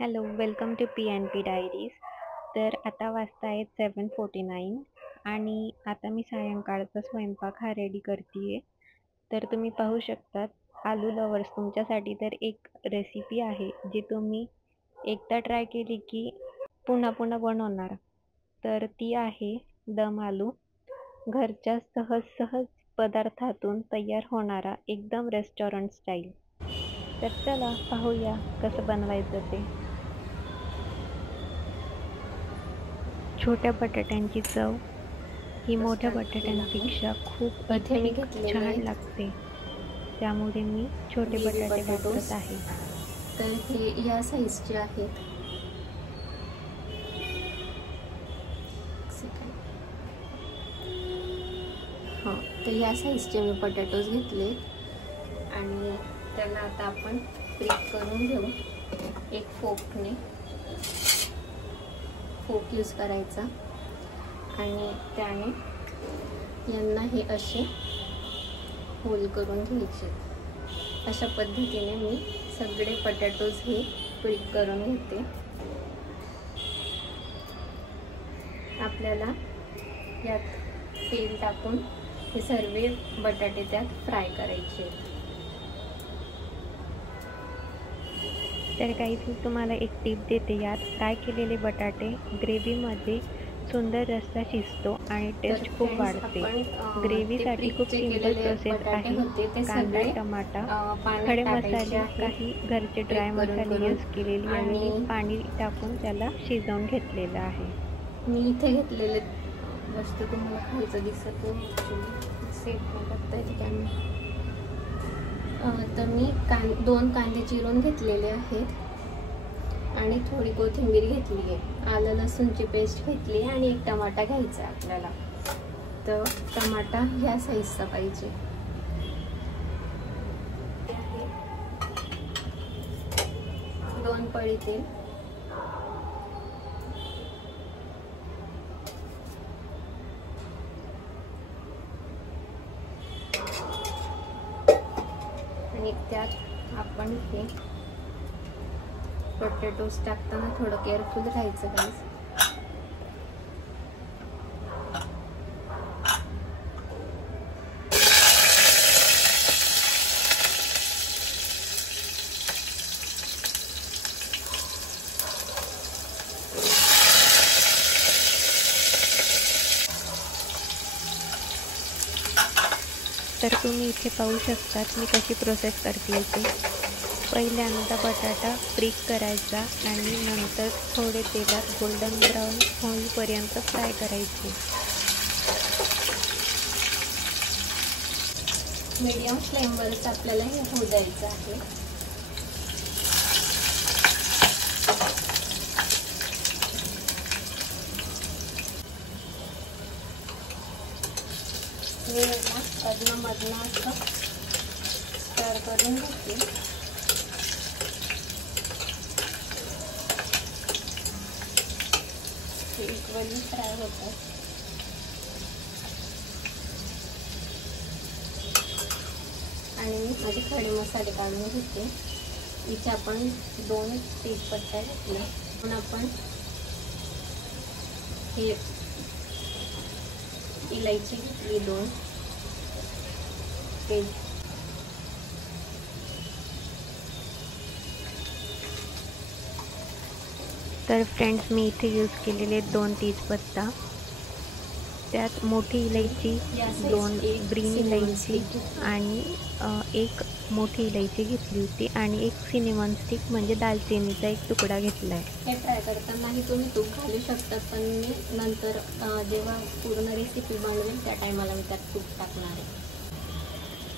Hello, welcome to P diaries. तर आता वाजता आहेत 7:49 आणि आता मी सायंकाळचा स्वयंपाक हा रेडी करते. तर तुम्ही पाहू शकतात, आलू लवर्स तुमच्यासाठी तर एक रेसिपी आहे जी तुम्ही एकदा ट्राय केली की पुन्हा पुन्हा बनवणार. तर ती आहे दम आलू. घरच्या सहज सहज पदार्थातून तयार होणारा एकदम रेस्टॉरंट स्टाईल. तर चला पाहूया कसं बनवायचं ते. छोट्या बटाट्यांची चव ही मोठ्या बटाट्यांपेक्षा खूप अधिक छान लागते, त्यामुळे मी छोटे बटाटे वापरत आहे. तर हे ह्या साईजचे आहेत. तर ह्या साईजचे मी बटाटोज घेतले आणि त्याला आता आपण फ्रीज करून घेऊ. एक फोक यूज करायचा आणि त्याने यांना हे असे होल करून घ्यायचे. अशा पद्धतीने मी सगळे पोटॅटोज हे फ्रीज करून घेते. आपल्याला यात तेल टाकून हे सर्व बटाटे त्यात फ्राय करायचे. तर गाईज, मी तुम्हाला एक टिप देते. यात फ्राय केलेले बटाटे ग्रेव्हीमध्ये सुंदर रस्सा शिजतो आणि टेस्ट खूप वाढते. ग्रेव्हीसाठी खूप सिंपल प्रोसेस आहे. कांदा, टमाटा, खडे मसाले, काही घरचे ड्राय मसाले यूज केलेली आणि पाणी टाकून त्याला शिजवून घेतलेलं आहे. मी इथे घेतलेले वस्तू तुम्हाला खायचं दिसत तर मी 2 कांदे चिरून घेतलेले आहेत आणि थोडी कोथिंबीर घेतली आहे. आलं लसूणची पेस्ट घेतली आणि एक टमाटा घ्यायचा आपल्याला. तर टमाटा ह्या साईजचा पाहिजे. 2 पळी तेल, आणि त्यात आपण हे पोटॅटोज टाकताना थोडं केअरफुल राहायचं गाईस. तर तुम्ही इथे पाहू शकतात मी कशी प्रोसेस करते ते. पहिल्यांदा बटाटा फ्रीज करायचा आणि नंतर थोडे तेलात गोल्डन ब्राऊन होईपर्यंत फ्राय करायचे. मीडियम फ्लेमवरच आपल्याला हे होऊ द्यायचं आहे. अधनं असं स्टर करून घेते. इक्वली फ्राय होतं. आणि मी माझे खडे मसाले काढून घेते. इथे आपण 2 तेजपत्ता घेतले. पण आपण हे इलायची घेतली 2 तेज. तर फ्रेंड्स, मी इथे यूज केलेले 2 तेजपत्ता, त्यात मोठी इलायची, 2 ग्रीन इलायची आणि 1 मोठी इलायची घेतली होती आणि 1 सिनेमन स्टिक म्हणजे दालचिनीचा 1 तुकडा घेतला आहे. हे फ्राय करतानाही तुम्ही तूप घालू शकता, पण मी नंतर जेव्हा पूर्ण रेसिपी बनवेल त्या टायमाला मी त्यात तूप टाकणार आहे.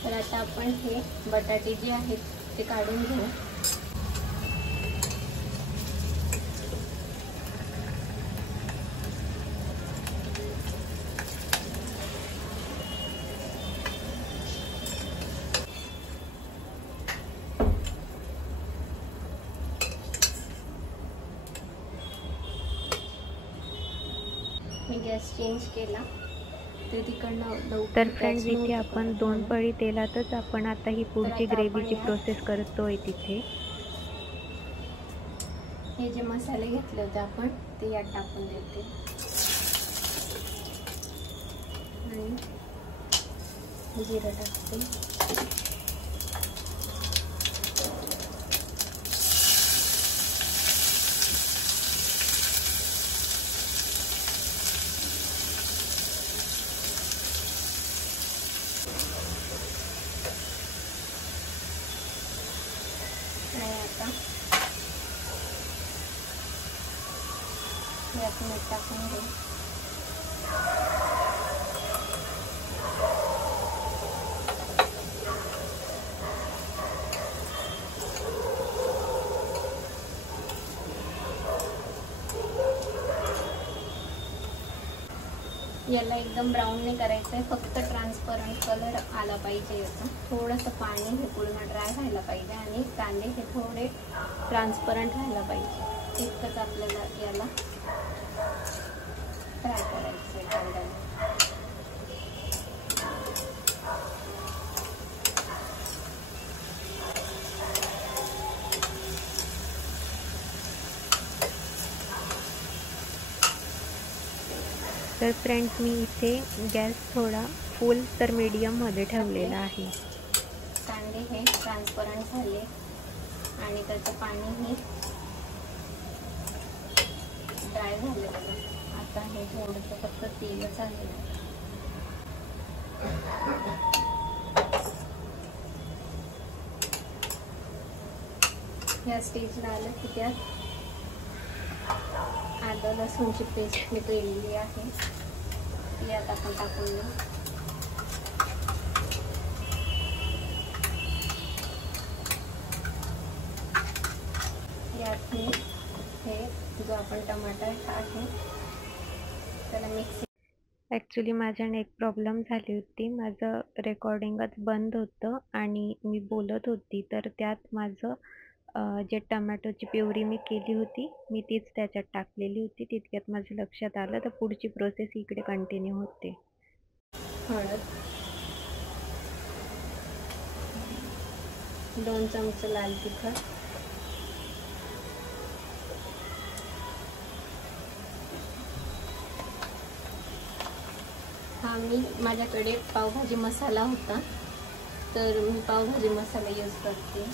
तर आता आपण हे बटाटे जे आहेत ते काढून घेऊ. मी गॅस चेंज केला. तर फ्रेंड्स, इथे आपण 2 पळी तेलातच आपण आता ही पुढची ग्रेव्हीची प्रोसेस करतोय. तिथे हे जे मसाले घेतले होते आपण ते यात टाकून देते आणि जिरं टाकते. आणि आता यात मीठ टाकून घेऊ. याला एकदम ब्राऊन नाही करायचं आहे, फक्त ट्रान्सपरंट कलर आला पाहिजे. याचा थोडंसं पाणी हे पूर्ण ड्राय व्हायला पाहिजे आणि कांदे हे थोडे ट्रान्सपरंट व्हायला पाहिजे. इतकंच आपल्याला याला फ्राय करायचं आहे कांद्याला. तर फ्रेंड्स मी इथे गॅस थोडा फुल तर मीडियममध्ये ठेवलेला आहे. कांदे हे ट्रान्सपरंट झाले आणि त्याचं पाणीही ड्राय झाले बघा. आता हे थोडंसं फक्त तेलच आहे. या स्टेजला आलं की त्यात आलं लसूणची पेस्ट मी केलेली आहे ती आता आपण टाकून घेऊ. यात मी हे जो आपण टमाटर आहे त्याला मिक्स. ॲक्च्युली माझ्या नेट प्रॉब्लेम झाली होती. माझं रेकॉर्डिंगच बंद होतं आणि मी बोलत होती तर त्यात माझं जे टमॅटोची प्युरी मी केली होती मी तीच त्याच्यात टाकलेली होती. तितक्यात माझ्या लक्षात आलं तर पुढची प्रोसेस इकडे कंटिन्यू होते. हळद 2 चमचे लाल तिखट, हा मी माझ्याकडे पावभाजी मसाला होता तर मी पावभाजी मसाला यूज करते.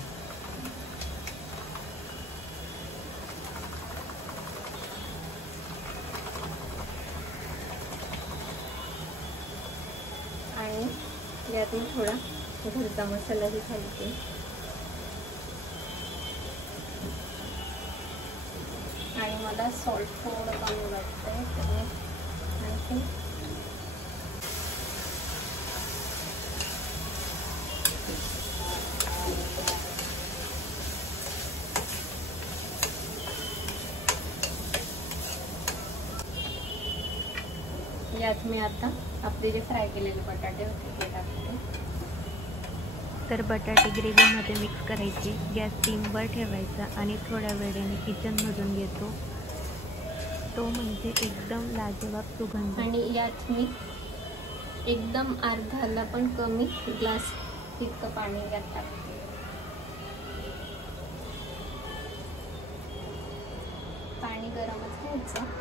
आणि यात मी थोडा घरचा मसालाही घालते. आणि मला सॉल्ट थोडं कमी वाटतंय तर आणखी यात मी आता आपले जे फ्राय केलेले बटाटे होते ते टाकते. तर बटाटे ग्रेव्हीमध्ये मिक्स करायचे. गॅस सिमवर ठेवायचा आणि थोड्या वेळाने किचनमधून येतो तो म्हणजे एकदम लाजवाब सुगंध. आणि यात मी एकदम अर्धाला पण कमी ग्लास इतकं पाणी यात टाकते. पाणी गरमच घ्यायचं.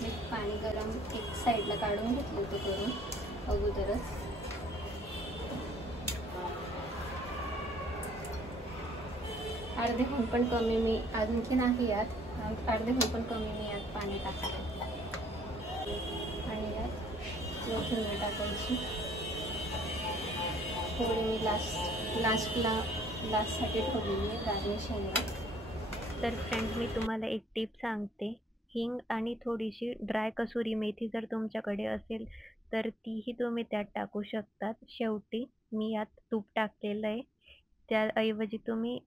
मी पाणी गरम एक साईडला काढून घेतलं होतं करून अगोदरच. अर्धेहून पण कमी मी आणखी नाही यात अर्धेहून पण कमी मी यात पाणी टाकते. आणि यात कोथिंबीर टाकायची थोडी. मी लास्टसाठी ठेवलेली आहे गार्निशिंगला. तर फ्रेंड्स मी तुम्हाला एक टिप सांगते. हिंग आणि थोडीशी ड्राय कसुरी मेथी जर तुमच्याकडे असेल तर तीही तुम्ही त्यात टाकू शकतात. शेवटी मी यात तूप टाकलेलं आहे. त्याऐवजी तुम्ही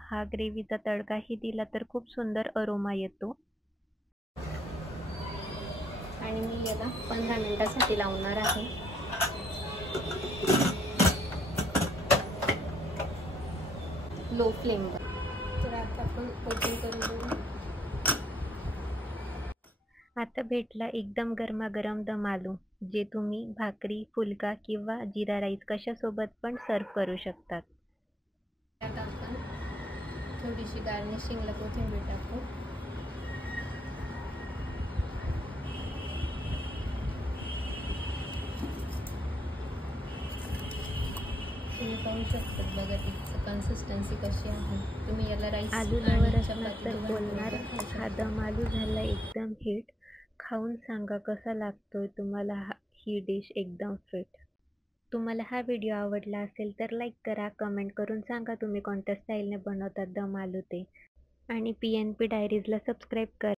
हा ग्रेव्हीचा तडकाही दिला तर खूप सुंदर अरोमा येतो. आणि मी याला 15 मिनिटासाठी लावणार आहे. लो फ्लेमवर. तर आता आपण ओपन करून बघू. आता भेटला एकदम गरमागरम दम आलू, जे तुम्ही भाकरी, फुलका किंवा जिरा राईस कशासोबत पण सर्व करू शकतात. त्यात आपण थोडीशी गार्निशिंगला कोथिंबीर टाकू. तुम्ही पाहू शकता बघा तिची कन्सिस्टन्सी कशी आहे. तुम्ही याला राईस आलू लवर असणार तर बोलणार हा दम आलू झाला एकदम हिट. खाऊन सांगा कसा लागतोय तुम्हाला ही डिश एकदम फिट. तुम्हाला हा व्हिडिओ आवडला असेल तर लाईक करा, कमेंट करून सांगा तुम्ही कोणत्या स्टाईलने बनवतात दम आलू ते. आणि PNP डायरीजला सबस्क्राईब करा.